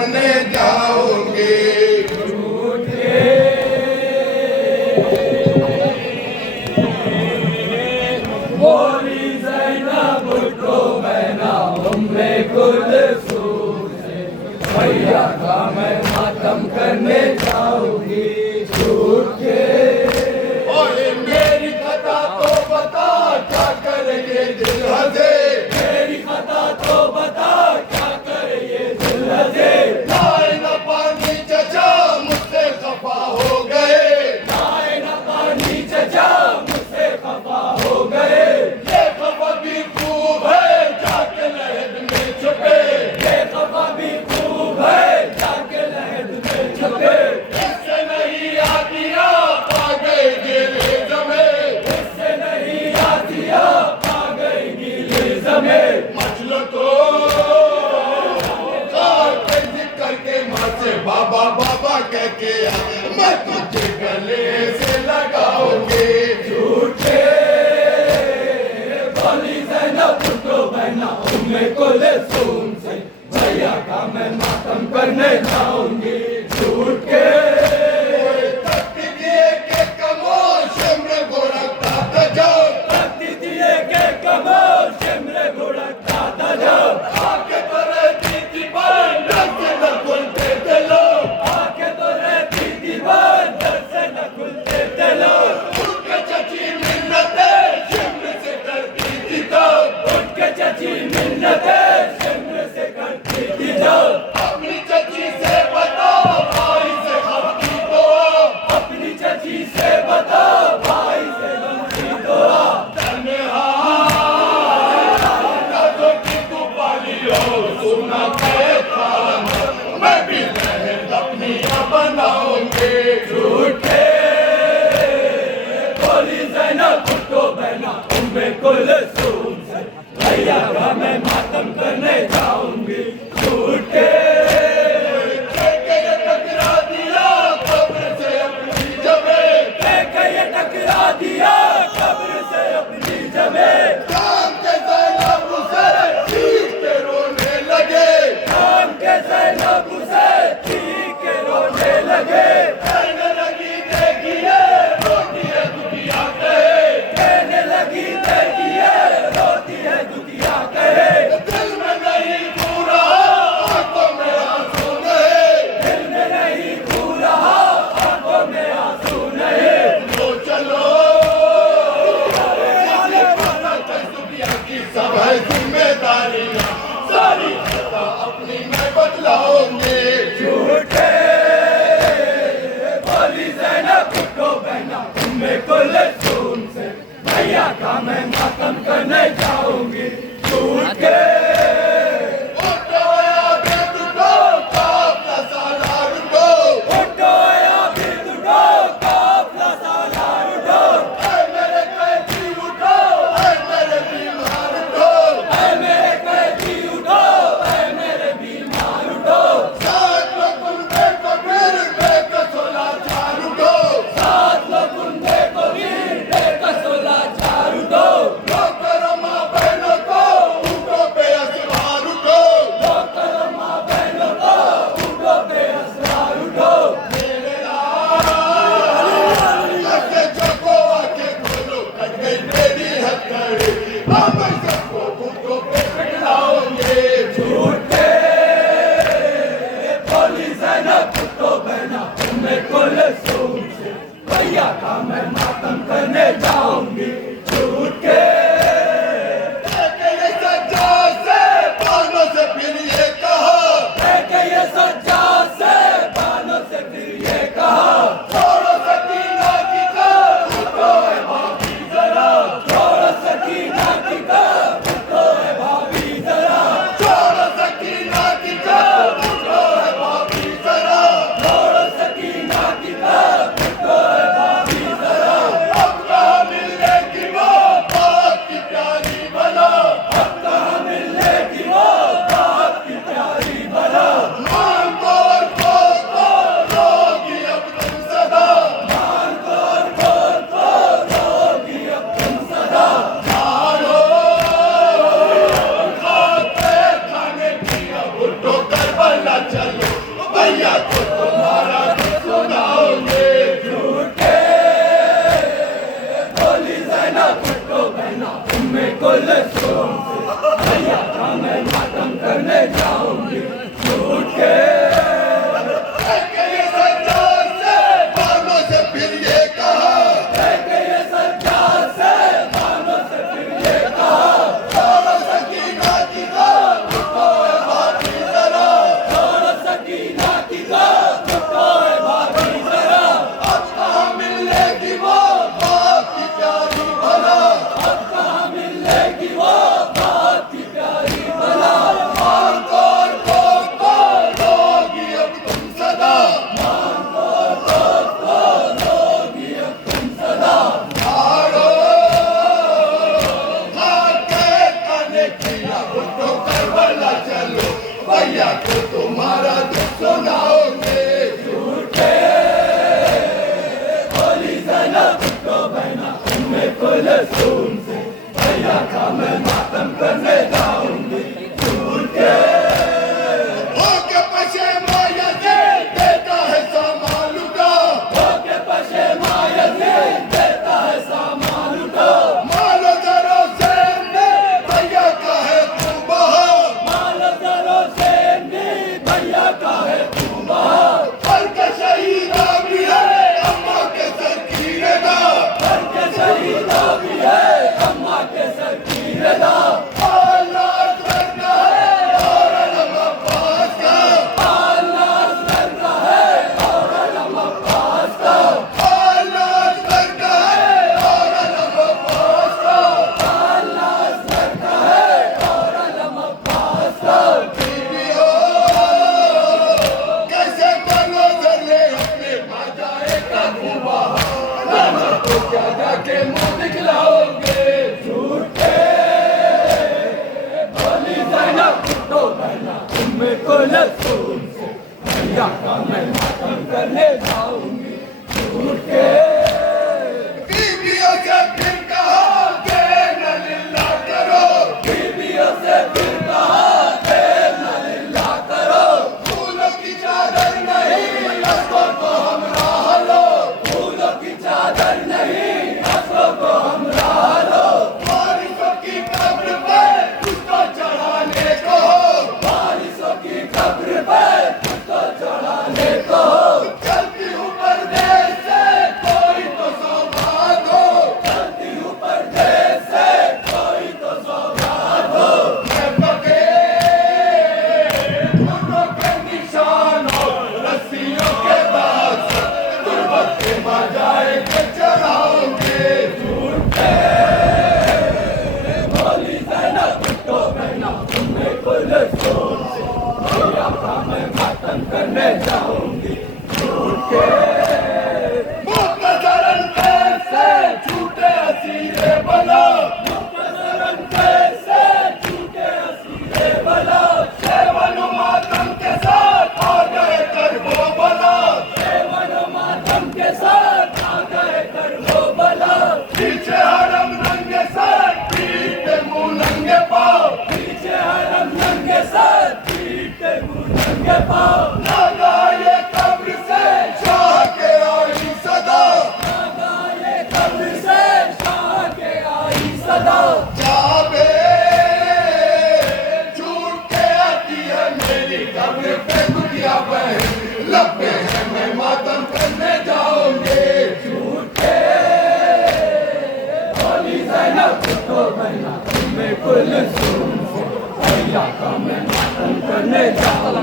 करने जाओगे। बोली ज़ैनब भुट्टो बहना उम्मे कुलसूम से, भैया का मैं मातम करने जाऊंगी झूठ के। ओए मेरी खता तो बता क्या करेंगे दिल हजे, मेरी खता तो बता क्या करे ये दिल हजे। लाए न पानी चचा मुझसे खफा हो गए, लाए न पानी चचा मुझसे खफा हो गए। ये खफा भी खूब है जाके लहद में छुपे, ये खफा भी खूब है जाके लहद में छुपे। इससे नहीं आती आप आ गए गिले जमे, इससे नहीं आती आप आ गई गीले जमे। मचलो तो करके माँ से बाबा बाबा कह के आ, मैं तुझे गले से लगाओगे झूठे बोली ज़ैनब भुट्टो बहना उम्मे कुलसूम से, भैया का मैं मातम करने जाऊंगी झूठ के। तख्ती दिए के कमोश में गोरखता था जो, तख्ती दिए के कमोश शिमरे घुड़कता था जब। आके तो रहती थी बंदर से न खुलते थे लोग, आंखें तो रहती थी बंद डर से न खुलते थे लोग। उनके चची मिन्नते शिमर से करती थी तो, उठ के चची मिन्नतें शिमरे से करती थी जब। अपनी चची से बताओ भाई से खपती तो, अपनी चची से बता भाई से बनती दुआ। सुना मैं भी लहर अपनियां बनाऊंगे झूठे बोली ज़ैनब भुट्टो बहना उम्मे कुलसूम से, भैया का मैं मातम करने जाऊंगी झूठे। टकरा दिया कब्र से अपनी जमे, ये टकरा दिया कब्र से अपनी जमे। काम के ज़ैनब उसे चीख के रोने लगे, शाम के ज़ैनब उसे चीख के रोने लगे। कहने लगी देखिए रोती है दुनिया कहे, कहने लगी देखिए रोती है दुनिया कहे। दिल में नहीं खू रहा आंखों में आंसू नहीं, दिल में नहीं खू रहा आंखों में आंसू नहीं। लो चलो दुनिया की सब है जिम्मेदारियां, सारी खता अपनी मैं बदलाऊंगी झूठे बोली ज़ैनब भुट्टो बहना उम्मे कुलसूम से, भैया का मैं मातम करने जाऊंगी झूठे। उठो या बेटुको काफला सालार को, उठो या फिर उठो काफला सालार उठो। ऐ मेरे कैदी उठो, ऐ मेरे बीमार उठो, ऐ मेरे कैदी उठो, ऐ मेरे बीमार उठो। साथ लो कुंबे को फिर बेकसो लाचार उठो, साथ लो कुंबे को वीर बेकसो लाचार उठो। लो करो माँ बहनों को ऊँटों पे खून से भैया का मैं मातम करने जाऊंगी झूठ के होके पशेमा यज़ीद देता है सामान लुटा होके पशेमा यज़ीद देता है सामान लुटो मालो जरो सेने भैया का है तू बहार माल जरो से भैया का है तू बहार हर के शहीदा भी है अम्मा के सर की रदा घर के शहीदा भी है अम्मा के सर की रदा औलाद करना है और अलम अब्बास का औलाद करना है और अलम अब्बास का औलाद करना है और अलम अब्बास का औलाद करना है और अलम अब्बास का बीवियों कैसे बनो जले अपने भाजाए का खूबा नाना तो क्या जाके मुंह दिखलाओगे झूठ के बोली ज़ैनब तो बहना तुम्हें को लसून से भैया का मैं मातम करने जाऊंगी झूठ के बीवियों से फिर कहा के न लिल्ला करो बीवियों से फिर कहा देर न लिल्ला करो फूलों की चादर नहीं असलों को हमराह लो फूलों की चादर नहीं नस्लों को हमराह लो बारिशों की कब्र पे उसको चढ़ाने को हो बारिशों की कब्र पे तुझको चढ़ाने को चलती हूँ परदेस से कोई तो सौगात हो चलती हूँ परदेस से कोई तो सौगात हो मैं पके घुटनों के निशान हो रस्सियों के दाग से गुर्बत के बजाय के चढ़ाओगे झूठ के बोली ज़ैनब तो बहना तुम्हें को लसून से भैया का मैं मातम करने जाऊंगी झूठ के मुख नजरन से झूठे असीरे बनो मुकद्दरन कैसे झूठे असीरे बना सेवन मातम के साथ आ गए कर वो बना सेवन मातम के साथ आ गए कर वो बला पीछे हरम नंगे सर पीठ पे मुंह नंगे पाँव पीछे हरम नंगे सर पीठ पे मुंह नंगे पाँव नागा ये कब्र से शाह के आई सदा नागा ये कब्र से शाह के आई सदा जाबे छूट के आती है मेरी कब्र पे गुड़िया बहन लब पे है मैं मातम करने जाऊंगे झूठ के बोली ज़ैनब तो बहना तुम्हें कुल सुन से भैया का मैं मातम करने जाऊंगी